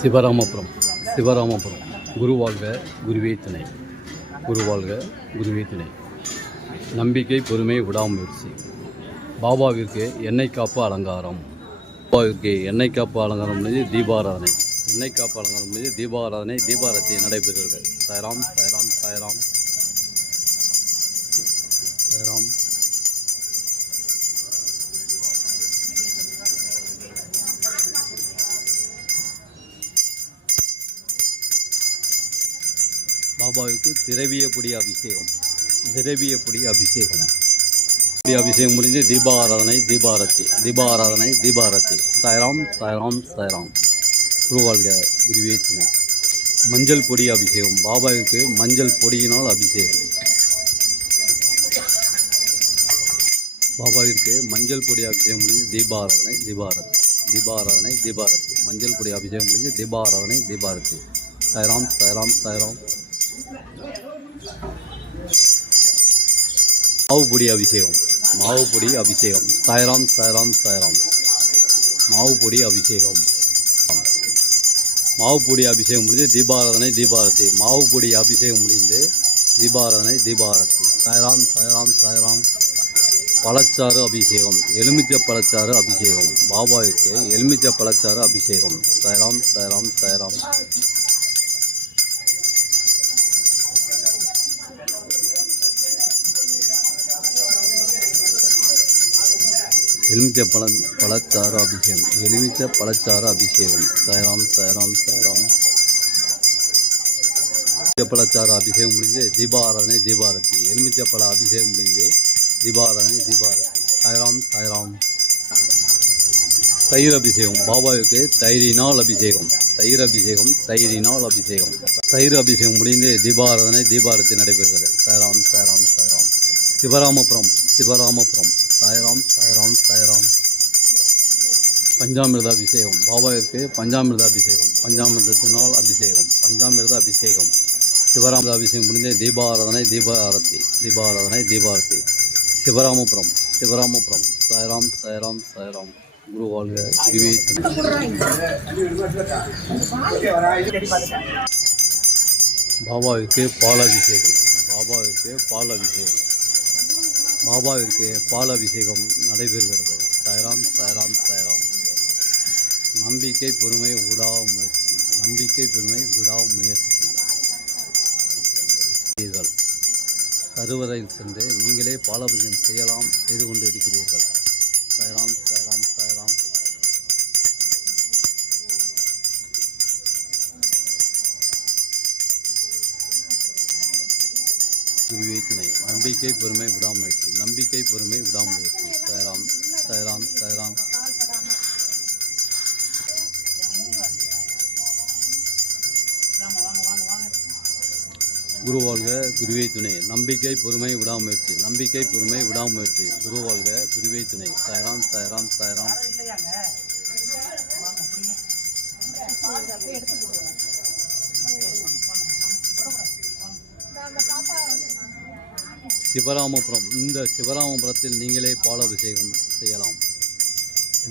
சிவராமபுரம் சிவராமபுரம் குருவாழ்க குருவே துணை, குருவாழ்க குருவே துணை. நம்பிக்கை, பொறுமை, விடாமுயற்சி. பாபாவிற்கு எண்ணெய் காப்பு அலங்காரம். பாபாவிற்கு எண்ணெய் காப்பு அலங்காரம் முடிஞ்சு தீபாராதனை. எண்ணெய் காப்பு அலங்காரம் முடிஞ்சு தீபாராதனை, தீபாரத்தி நடைபெறுகிறது. சாய்ராம் சாய்ராம் சாய்ராம் சாய்ராம். பாபாவுக்கு திரவிய பொடி அபிஷேகம். திரவிய பொடி அபிஷேகம். அபிஷேகம் முடிஞ்சு தீபாராதனை, தீபாரத்தி, தீபாராதனை, தீபாரத்தி. சாய்ராம் சாய்ராம் சாய்ராம். குருவாழ்க குருவே துணை. மஞ்சள் பொடி அபிஷேகம். பாபாவுக்கு மஞ்சள் பொடியினால் அபிஷேகம். பாபாவிற்கு மஞ்சள் பொடி அபிஷேகம் முடிஞ்சு தீபாராதனை, தீபாரத்தி, தீபாராதனை, தீபாரத்தி. மஞ்சள் பொடி அபிஷேகம் முடிஞ்சு தீபாராதனை, தீபாரத்தி. சாய்ராம் சாய்ராம் சாய்ராம். மாவு பொடி அபிஷேகம். மாவு பொடி அபிஷேகம். சாய்ராம் சாய்ராம் சாய்ராம். மாவு பொடி அபிஷேகம். மாவு பொடி அபிஷேகம் முடிந்து தீபாராதனை, தீபாரத்தி. மாவு பொடி அபிஷேகம் முடிந்து தீபாராதனை, தீபாரத்தி. சாய்ராம் சாய்ராம் சாய்ராம். பழச்சாறு அபிஷேகம். எலுமிச்சை பழச்சாறு அபிஷேகம். பாபாவிற்கு எலுமிச்சை பழச்சாறு அபிஷேகம். சாய்ராம் சாய்ராம் சாய்ராம். எலுமிச்சை பழச்சாறு அபிஷேகம். எலுமிச்சை பழச்சாறு அபிஷேகம். சாய்ராம் சாய்ராம் சாய்ராம். எலுமிச்சை பழச்சாறு அபிஷேகம் முடிஞ்சு தீபாராதனை, தீபாரத்தி. எலுமிச்சை பழ அபிஷேகம் முடிஞ்சு தீபாராதனை, தீபாரத்தி. சாய்ராம் சாய்ராம். தயிர் அபிஷேகம். பாபாவுக்கு தயிரினால் அபிஷேகம். தயிர் அபிஷேகம். தயிரினால் அபிஷேகம். தயிர் அபிஷேகம் முடிந்து தீபாராதனை, தீபாரத்தி நடைபெறுகிறது. சாய்ராம் சாய்ராம் சாய்ராம். சிவராமபுரம் சிவராமபுரம். சாய்ராம் சாய்ராம் சாய்ராம். பஞ்சாமிர்த அபிஷேகம். பாபாவிற்கு பஞ்சாமிர்த அபிஷேகம். பஞ்சாமிர்தத்தினால் அபிஷேகம். பஞ்சாமிர்த அபிஷேகம். சிவராம அபிஷேகம் முடிந்த தீபாராதனை, தீபாரத்தி, தீபாராதனை, தீபாரத்தி. சிவராமபுரம் சிவராமபுரம். சாய்ராம் சாய்ராம் சாய்ராம். குருவாழ்க குருவே துணை. பாபாவிற்கு பால் அபிஷேகம். பாபாவிற்கு பால் அபிஷேகம். பாபாவிற்கு பால் அபிஷேகம் நடைபெறுகிறது. சாய்ராம் சாய்ராம் சாய்ராம். நம்பிக்கை, பொறுமை, விடாமுயற்சி. நம்பிக்கை, பொறுமை, விடாமுயற்சி. கருவறையில் சென்று நீங்களே பாலாபிஷேகம் செய்யலாம், செய்து கொண்டு இருக்கிறீர்கள். சாய்ராம் சாய்ராம் சாய்ராம். குருவே துணை. நம்பிக்கை, பொறுமை, விடாமுயற்சி. நம்பிக்கை, பொறுமை, விடாமுயற்சி. சாய்ராம் சாய்ராம் சாய்ராம். குருவாழ்க குருவே துணை. நம்பிக்கை, பொறுமை, விடாமுயற்சி. நம்பிக்கை, பொறுமை, விடாமுயற்சி. குருவாழ்க குருவே துணை. சாய்ராம் சாய்ராம் சாய்ராம். சிவராமபுரம். இந்த சிவராமபுரத்தில் நீங்களே பாலாபிஷேகம் செய்யலாம்.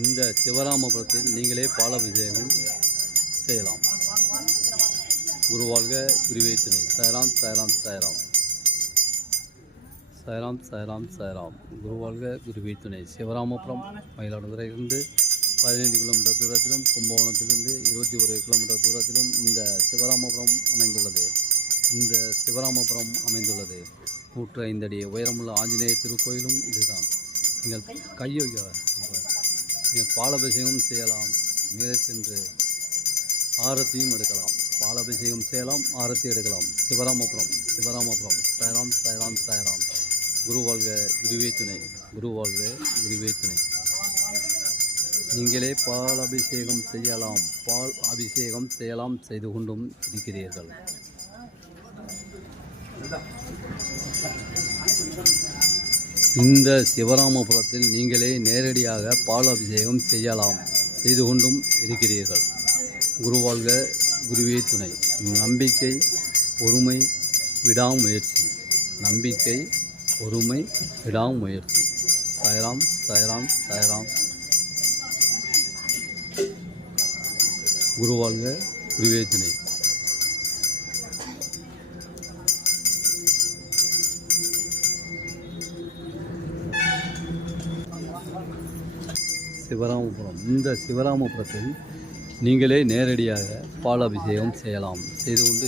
இந்த சிவராமபுரத்தில் நீங்களே பாலாபிஷேகம் செய்யலாம். குருவாழ்க குருவே துணை. சாய்ராம் சாய்ராம் சாய்ராம். சாய்ராம் சாய்ராம் சாய்ராம். குருவாழ்க குருவே துணை. சிவராமபுரம் மயிலாடுதுறையிலிருந்து 15 கிலோமீட்டர் தூரத்திலும், கும்பகோணத்திலிருந்து 21 கிலோமீட்டர் தூரத்திலும் இந்த சிவராமபுரம் அமைந்துள்ளது. இந்த சிவராமபுரம் அமைந்துள்ளது. 105 அடி உயரமுள்ள ஆஞ்சநேயர் திருக்கோயிலும் இதுதான். நீங்கள் நீங்கள் பாலாபிஷேகம் செய்யலாம். மேலே சென்று ஆரத்தியும் எடுக்கலாம். பாலாபிஷேகம் செய்யலாம், ஆரத்தி எடுக்கலாம். சிவராமபுரம் சிவராமபுரம். சாய்ராம் சாய்ராம் சாய்ராம். குருவாழ்க குருவே துணை. குருவாழ்க குருவே துணை. நீங்களே பால் அபிஷேகம் செய்யலாம். பால் அபிஷேகம் செய்யலாம், செய்து கொண்டும் இருக்கிறீர்கள். இந்த சிவராமபுரத்தில் நீங்களே நேரடியாக பால் அபிஷேகம் செய்யலாம், செய்து கொண்டும் இருக்கிறீர்கள். குருவாழ்க குருவே துணை. நம்பிக்கை, பொறுமை, விடாமுயற்சி. நம்பிக்கை, பொறுமை, விடாமுயற்சி. சாய்ராம் சாய்ராம் சாய்ராம். குருவாழ்க குருவே துணை. சிவராமபுரம். இந்த சிவராமபுரத்தில் நீங்களே நேரடியாக பாலாபிஷேகம் செய்து கொண்டு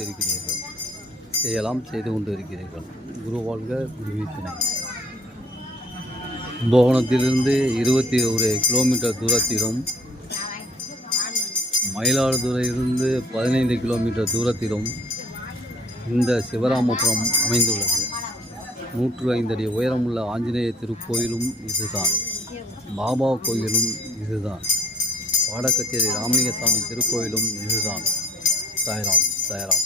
இருக்கிறீர்கள். குரு வாழ்க, குருவே துணை. கும்பகோணத்திலிருந்து 21 கிலோமீட்டர் தூரத்திலும், மயிலாடுதுறையிலிருந்து 15 கிலோமீட்டர் தூரத்திலும் இந்த சிவராமபுரம் அமைந்துள்ளது. 105 அடி உயரமுள்ள ஆஞ்சநேய திருக்கோயிலும் இதுதான். பாபா கோயிலும் இதுதான். பாடக்கச்சேரி ராமலிங்கசாமி திருக்கோயிலும் இதுதான். சாய்ராம், சாய்ராம்.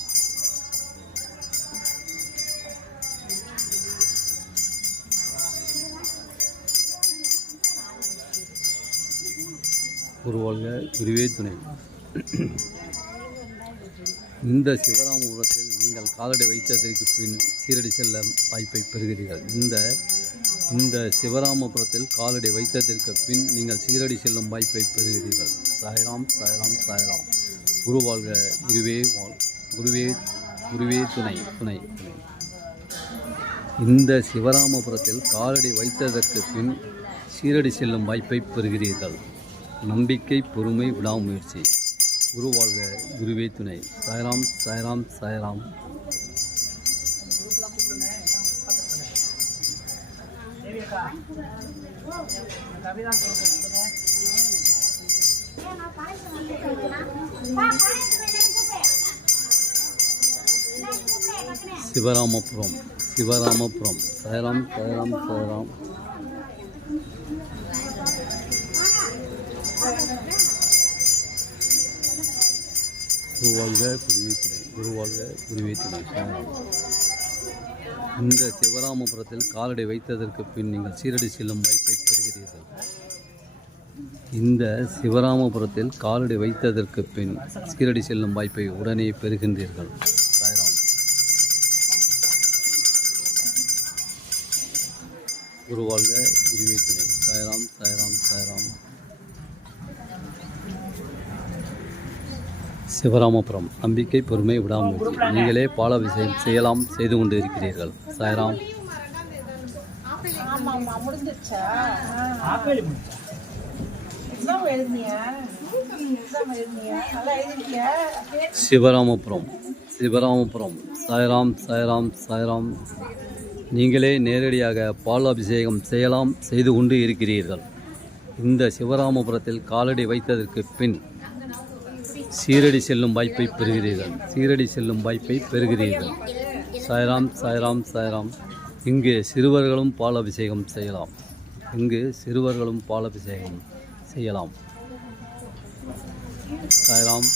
குருவாழ்க, குருவே துணை. இந்த சிவராமபுரத்தில் நீங்கள் காலடி வைத்ததற்கு பின் சீரடி செல்ல வாய்ப்பை பெறுகிறீர்கள். இந்த சிவராமபுரத்தில் காலடி வைத்ததற்கு பின் நீங்கள் சீரடி செல்லும் வாய்ப்பை பெறுகிறீர்கள். சாய்ராம், சாய்ராம், சாய்ராம். குருவாழ்க, குருவே துணை, துணை. இந்த சிவராமபுரத்தில் காலடி வைத்ததற்கு பின் சீரடி செல்லும் வாய்ப்பை பெறுகிறீர்கள். நம்பிக்கை, பொறுமை, விடாமுயற்சி. குருவாழ்க, குருவே துணை. சாய்ராம், சாய்ராம், சாய்ராம். சிவராமபுரம். சாய்ராம், சாய்ராம், சாய்ராம். குருவாழ்க, குருவே துணை. குருவாழ்க, குருவே துணை. சாய்ராம். இந்த சிவராமபுரத்தில் காலடி வைத்ததற்கு பின் நீங்கள் சீரடி செல்லும் வாய்ப்பை பெறுகிறீர்கள். இந்த சிவராமபுரத்தில் காலடி வைத்ததற்கு பின் சீரடி செல்லும் வாய்ப்பை உடனே பெறுகின்றீர்கள். சாய்ராம். குருவாழ்க, குருவே துணை. சாய்ராம், சாய்ராம், சாய்ராம். சிவராமபுரம். நம்பிக்கை, பொறுமை, விடாமுயற்சி. நீங்களே பாலாபிஷேகம் செய்து கொண்டு இருக்கிறீர்கள். சாய்ராம். சிவராமபுரம். சாய்ராம், சாய்ராம், சாய்ராம். நீங்களே நேரடியாக பாலாபிஷேகம் செய்து கொண்டு இருக்கிறீர்கள். இந்த சிவராமபுரத்தில் காலடி வைத்ததற்கு பின் சீரடி செல்லும் வாய்ப்பை பெறுகிறீர்கள். சாய்ராம், சாய்ராம், சாய்ராம். இங்கு சிறுவர்களும் பாலாபிஷேகம் செய்யலாம். சாய்ராம்.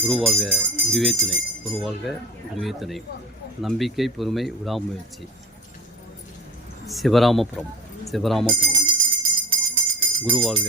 குருவாழ்க, குருவே துணை. குருவாழ்க, குருவே துணை. நம்பிக்கை, பொறுமை, விடாமுயற்சி. சிவராமபுரம். குருவாழ்க.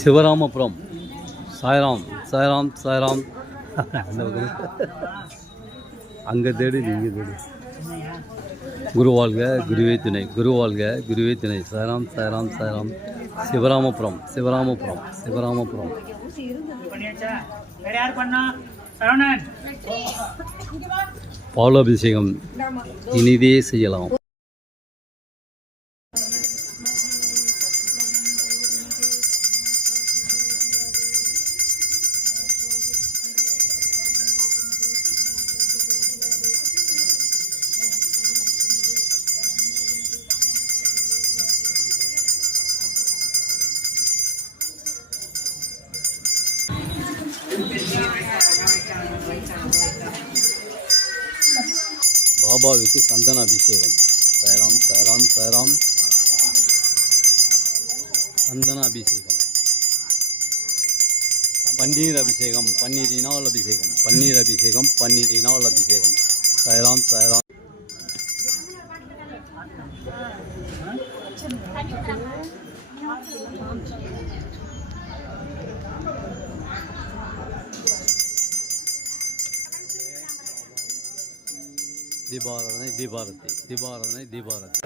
சிவராமபுரம். சாய்ராம் சாய்ராம் சாய்ராம். அங்கே தேடு, நீங்கள் தேடு. குரு வாழ்க குருவே துணை, குரு வாழ்க குருவே துணை. சாய்ராம் சாய்ராம் சாய்ராம். சிவராமபுரம் சிவராமபுரம் சிவராமபுரம். பாலாபிஷேகம் இனிதே செய்யலாம். பாபாவுக்கு சந்தன அபிஷேகம். சாய்ராம் சாய்ராம் சாய்ராம். சந்தன அபிஷேகம், பன்னீர் அபிஷேகம், பன்னீரினால் அபிஷேகம், பன்னீர் அபிஷேகம், பன்னீரினால் அபிஷேகம். சாய்ராம் சாய்ராம். தீபாராதனை தீபாரதி, தீபாராதனை தீபாரதி.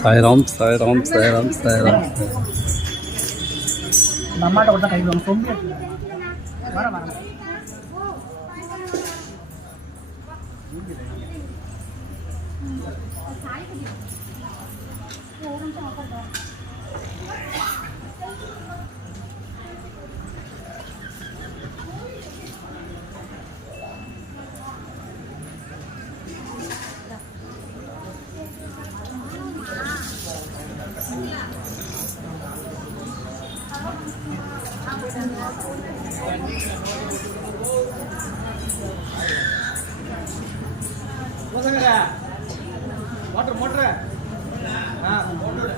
சாய்ராம் சாய்ராம் சாய்ராம் சாய்ராம். நம்மாட்ட கூட கை வாங்க சொம்பி வர வர. Motor motor motor.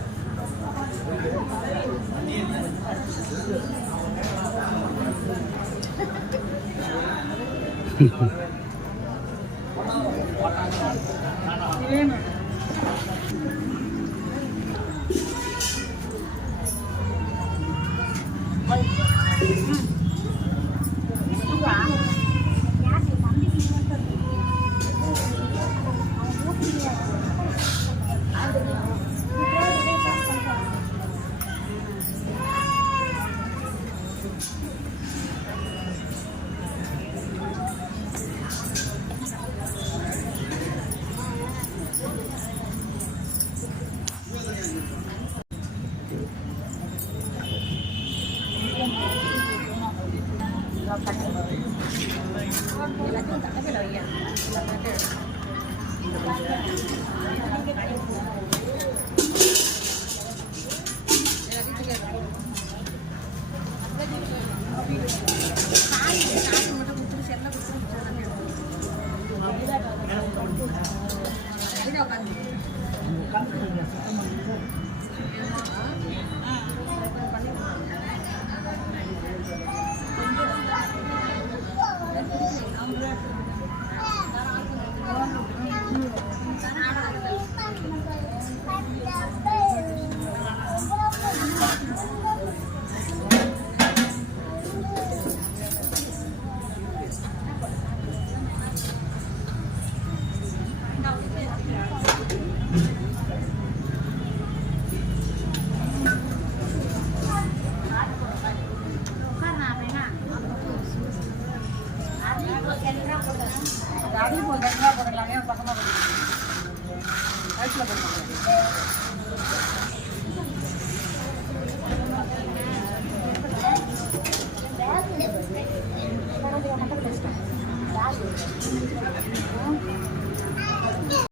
Thank you.